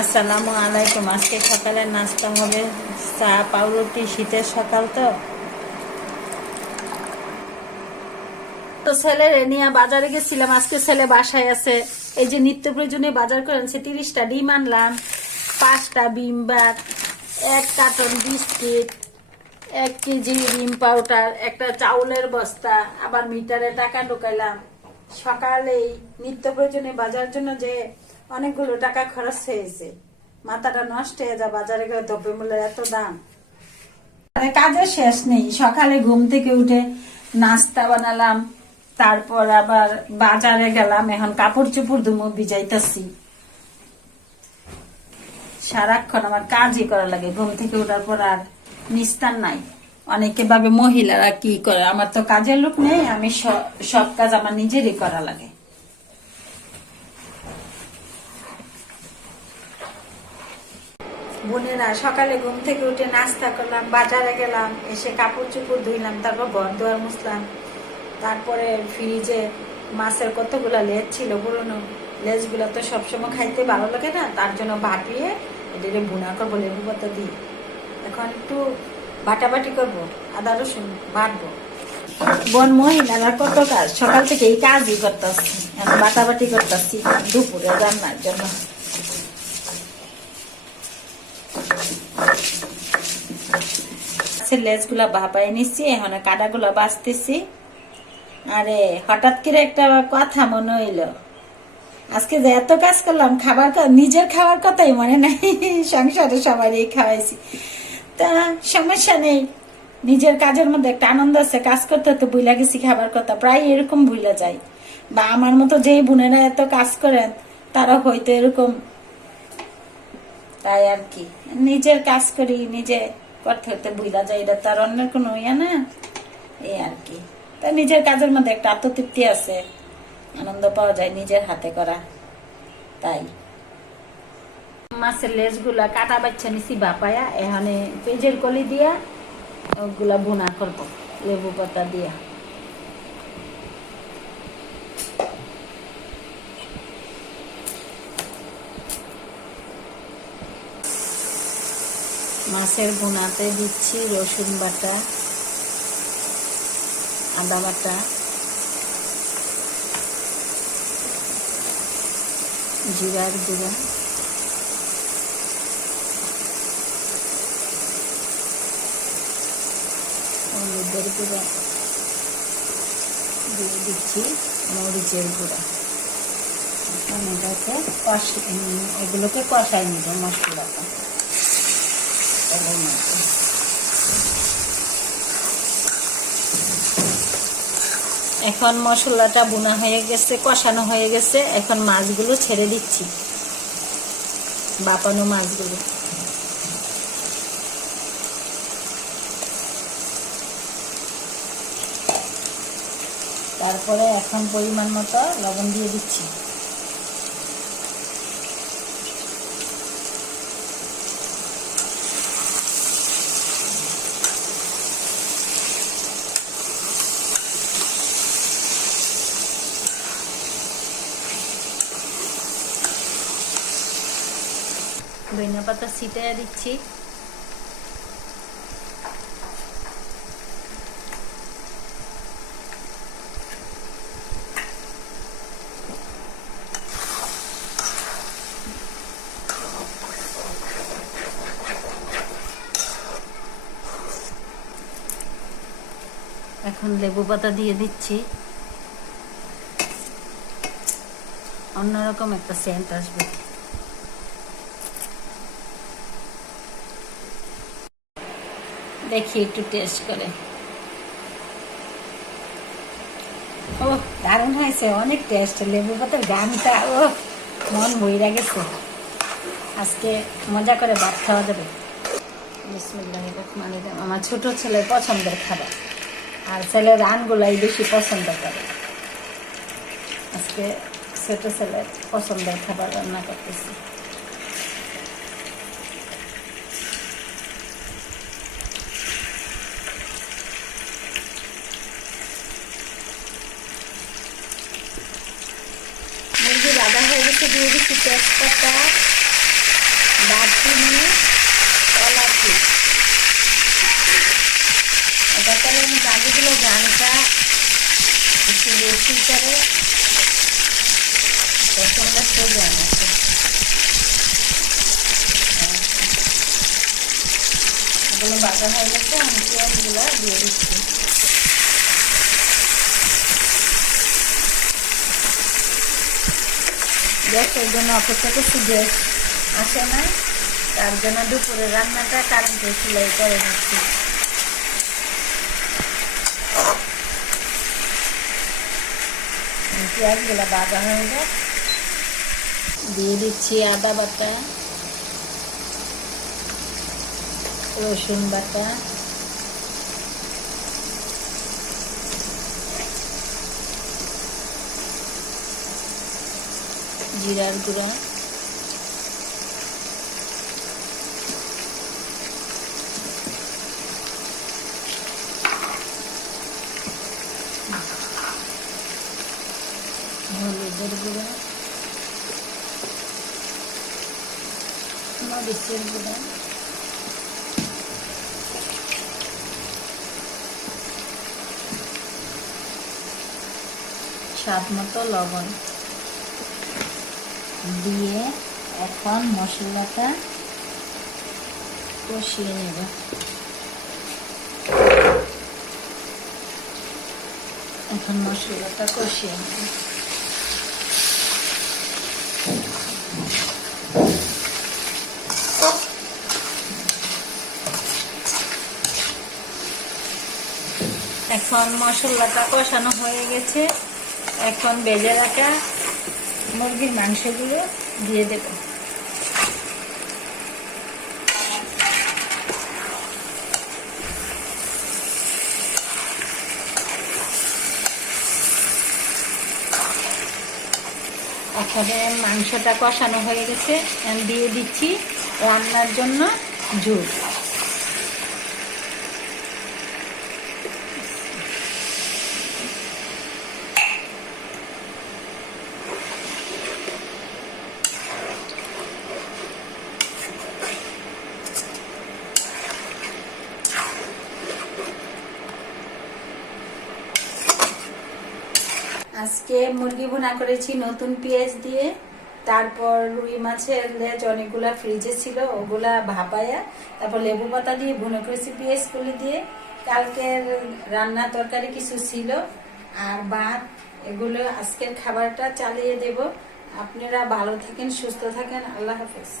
আসসালামু আলাইকুম। আজকে সকালে নাস্তা হবে চা পাউরুটি। শীতের সকাল তো তো ছেলের নিয়ে বাজারে গেছিলাম। আজকে ছেলে বাসায় আছে। এই যে নিত্য প্রয়োজনীয় বাজার করে আনছে। 30টা ডিম আনলাম, 5টা বিমবার, 1 কার্টন বিস্কিট, 1 কেজি ডিম পাউডার, একটা চাউলের বস্তা, আবার মিটারে টাকা ঢুকাইলাম। সকালেই নিত্য প্রয়োজনীয় বাজার জন্য যে অনেকগুলো টাকা খরচ হয়েছে, মাথাটা নষ্ট হয়ে যায়। বাজারে গেলে দ্রব্যমূল্যের এত দাম, মানে কাজের শেষ নেই। সকালে ঘুম থেকে উঠে নাস্তা বানালাম, তারপর আবার বাজারে গেলাম। এখন কাপড় চোপড় ধুমো, ভিজাইতেছি। সারাক্ষণ আমার কাজই করা লাগে। ঘুম থেকে ওঠার পর আর নিস্তার নাই। অনেকে ভাবে মহিলারা কি করে, আমার তো কাজের লোক নেই। আমি সব কাজ আমার নিজেরই করা লাগে। বোনেরা, সকালে ঘুম থেকে উঠে নাস্তা করলাম, বাজারে গেলাম, এসে কাপড় চোপড় ধুইলাম, তারপর ঘর দুয়ার মুছলাম। তারপরে ফ্রিজে মাছের কতগুলা লেজ ছিল, পুরোনো লেজগুলো তো সবসময় খাইতে ভালো লাগে না, তার জন্য বাটিয়ে এটাকে ভুনা করবো লেবু পাতা দিয়ে। এখন একটু বাটাবাটি করবো, আদা রসুন বাটবো। বন মহিলারা কত কাজ, সকাল থেকে এই কাজই করতেছি। এখন বাটাবাটি করতেছি দুপুরে রান্নার জন্য। লেজ গুলা ভাপাই নিচ্ছি, এখন কাটা গুলা বাছতেছি। আরে হঠাৎ করে একটা কথা মনে হইল, আজকে যে এত কাজ করলাম, নিজের খাওয়ার কথাই মনে নাই। সংসারে সবাই খাওয়াইছি, তা সমস্যা নেই। নিজের কাজের মধ্যে একটা আনন্দ আছে। কাজ করতে তো ভুলে গেছি খাবার কথা, প্রায় এরকম ভুলে যাই। বা আমার মতো যেই বোনেরা এত কাজ করেন, তারা হয়তো এরকম। তাই আর কি, নিজের কাজ করি, নিজে করতে হতে ভুলা যায়। এটা তার অন্যের কোনো ইয়ে না, এই আর কি। তা নিজের কাজের মধ্যে একটা আত্মতৃপ্তি আছে, আনন্দ পাওয়া যায় নিজের হাতে করা। তাই মাছের লেজ গুলা কাটা বাচ্চা নিছি বাপায়া। এখানে পেঁয়াজের কলি দিয়া ওগুলা ভুনা করবো লেবু পাতা দিয়া। মাছের ভুনাতে দিচ্ছি রসুন বাটা, আদা বাটা, জিরার গুঁড়া, হলুদের গুঁড়া দিয়ে দিচ্ছি, মরিচের গুঁড়া। এগুলোকে কষাই নিব মশলাটা। এখন মশলাটা বোনা হয়ে গেছে, কষানো হয়ে গেছে। এখন মাছগুলো ছেড়ে দিচ্ছি, বাপানো মাছগুলো। তারপরে এখন পরিমাণ মতো লবণ দিয়ে দিচ্ছি। ধনিয়া পাতা ছিটিয়ে দিচ্ছি। এখন লেবু পাতা দিয়ে দিচ্ছি, অন্যরকম একটা সেন্ট আসবে। দেখি একটু টেস্ট করে। ও দারুণ হয়েছে, অনেক টেস্ট। লেবু পাতার গানটা ও মন বইরা গেছে। আজকে মজা করে ভাত খাওয়া যাবে। বিসমিল্লাহির রহমানির রহিম। আমার ছোট ছেলের পছন্দের খাবার, আর ছেলের রানগুলাই বেশি পছন্দ করে। আজকে ছোট ছেলের পছন্দের খাবার রান্না করতেছি। মুরগি রান্না হয়ে গেছে, দিয়ে দিচ্ছি তেজপাতা, দারচিনি, এলাচি। এটা তাহলে আমি বাকিগুলো গানটা একটু বেশি করে পছন্দ করে আছে। এগুলো বাজা হয়ে গেছে, আমি পেঁয়াজগুলো দিয়ে দিচ্ছি। গ্যাসের জন্য অপেক্ষা করছি, গ্যাস আসে না, তার জন্য দুপুরে রান্নাটা কারেন্টে চুলাই করে নিচ্ছি। পেঁয়াজগুলো বাজা হয়ে যায়, দিয়ে দিচ্ছি আদা বাটা, রসুন বাটা, জিরার গুঁড়া, হলুদের গুঁড়া, মরিচের গুঁড়া, স্বাদ মতো লবণ দিয়ে এখন মশলাটা কষিয়ে নেব। এখন মশলাটা কষিয়ে নেব। এখন মশলাটা কষানো হয়ে গেছে, এখন ভেজে রাখা মুরগির মাংসগুলো দিয়ে দেব। এখানে মাংসটা কষানো হয়ে গেছে, আমি দিয়ে দিচ্ছি রান্নার জন্য ঝোল। আজকে মুরগি ভুনা করেছি নতুন পেঁয়াজ দিয়ে, তারপর রুই মাছের লেজ অনেকগুলা ফ্রিজে ছিল, ওগুলা ভাপায়া তারপর লেবু পাতা দিয়ে ভুনা করেছি পেঁয়াজ কলি দিয়ে। কালকের রান্না তরকারি কিছু ছিল আর ভাত, এগুলো আজকের খাবারটা চালিয়ে দেব। আপনারা ভালো থাকেন, সুস্থ থাকেন, আল্লাহ হাফেজ।